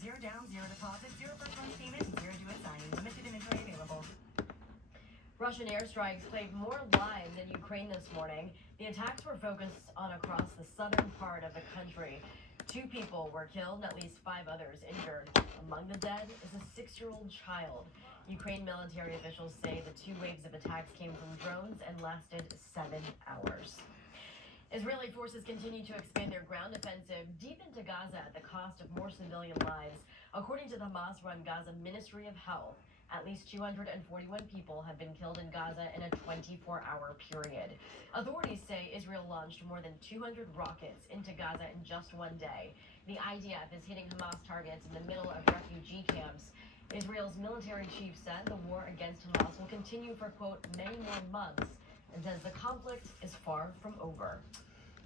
0 down, 0 deposit, 0 first month payment, 0 due at signing. Limited inventory available. Russian airstrikes claimed more lives in Ukraine this morning. The attacks were focused on across the southern part of the country. 2 people were killed and at least 5 others injured. Among the dead is a 6-year-old child. Ukraine military officials say the 2 waves of attacks came from drones and lasted 7 hours. Israeli forces continue to expand their ground offensive deep into Gaza at the cost of more civilian lives. According to the Hamas-run Gaza Ministry of Health, at least 241 people have been killed in Gaza in a 24-hour period. Authorities say Israel launched more than 200 rockets into Gaza in just one day. The IDF is hitting Hamas targets in the middle of refugee camps. Israel's military chief said the war against Hamas will continue for, quote, many more months, and says the conflict is far from over.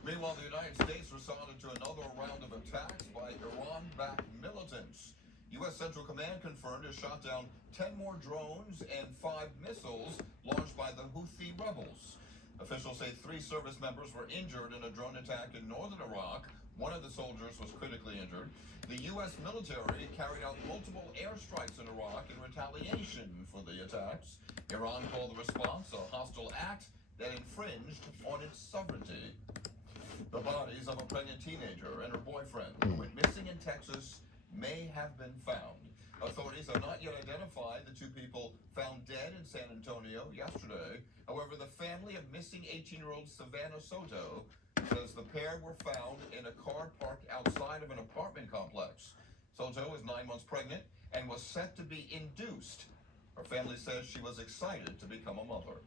Meanwhile, the United States responded to another round of attacks by Iran-backed militants. U.S. Central Command confirmed it shot down 10 more drones and 5 missiles launched by the Houthi rebels. Officials say 3 service members were injured in a drone attack in northern Iraq. One of the soldiers was critically injured. The U.S. military carried out multiple airstrikes in Iraq in retaliation for the attacks. Iran called the response a hostile act that infringed on its sovereignty. The bodies of a pregnant teenager and her boyfriend who went missing in Texas may have been found. Authorities have not yet identified the 2 people found dead in San Antonio yesterday. However, the family of missing 18-year-old Savannah Soto says the pair were found in a car parked outside of an apartment complex. Soto is 9 months pregnant and was set to be induced. Her family says she was excited to become a mother.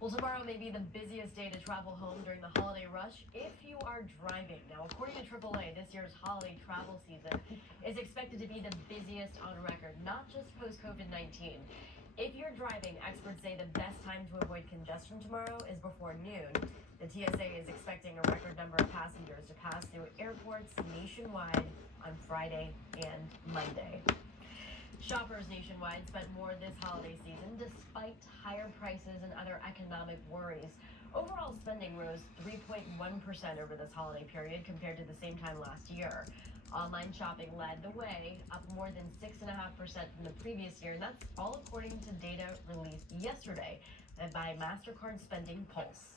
Well, tomorrow may be the busiest day to travel home during the holiday rush if you are driving. Now, according to AAA, this year's holiday travel season is expected to be the busiest on record, not just post-COVID-19. If you're driving, experts say the best time to avoid congestion tomorrow is before noon. The TSA is expecting a record number of passengers to pass through airports nationwide on Friday and Monday. Shoppers nationwide spent more this holiday season despite higher prices and other economic worries. Overall spending rose 3.1% over this holiday period compared to the same time last year. Online shopping led the way, up more than 6.5% from the previous year, and that's all according to data released yesterday by MasterCard Spending Pulse.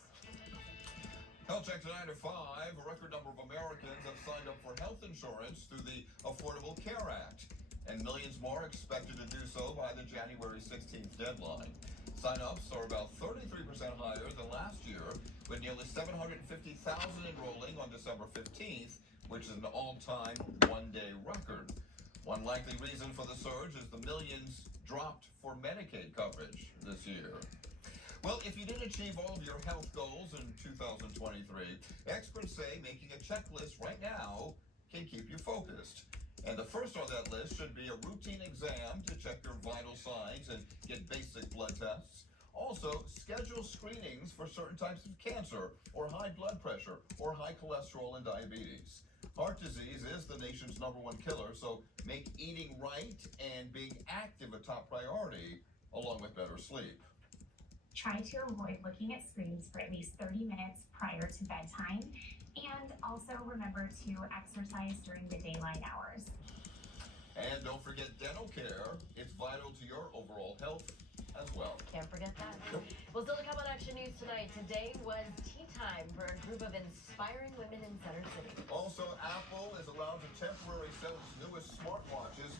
Health check tonight at 5. A record number of Americans have signed up for health insurance through the Affordable Care Act, and millions more expected to do so by the January 16th deadline. Sign-ups are about 33% higher than last year, with nearly 750,000 enrolling on December 15th, which is an all-time one-day record. One likely reason for the surge is the millions dropped for Medicaid coverage this year. Well, if you didn't achieve all of your health goals in 2023, experts say making a checklist right now can keep you focused. And the first on that list should be a routine exam to check your vital signs and get basic blood tests. Also, schedule screenings for certain types of cancer or high blood pressure or high cholesterol and diabetes. Heart disease is the nation's #1 killer, so make eating right and being active a top priority, along with better sleep. Try to avoid looking at screens for at least 30 minutes prior to bedtime, and also remember to exercise during the daylight hours. And don't forget dental care. It's vital to your overall health as well. Can't forget that. Well, still to come on Action News tonight. Today was tea time for a group of inspiring women in Center City. Also, Apple is allowed to temporarily sell its newest smartwatches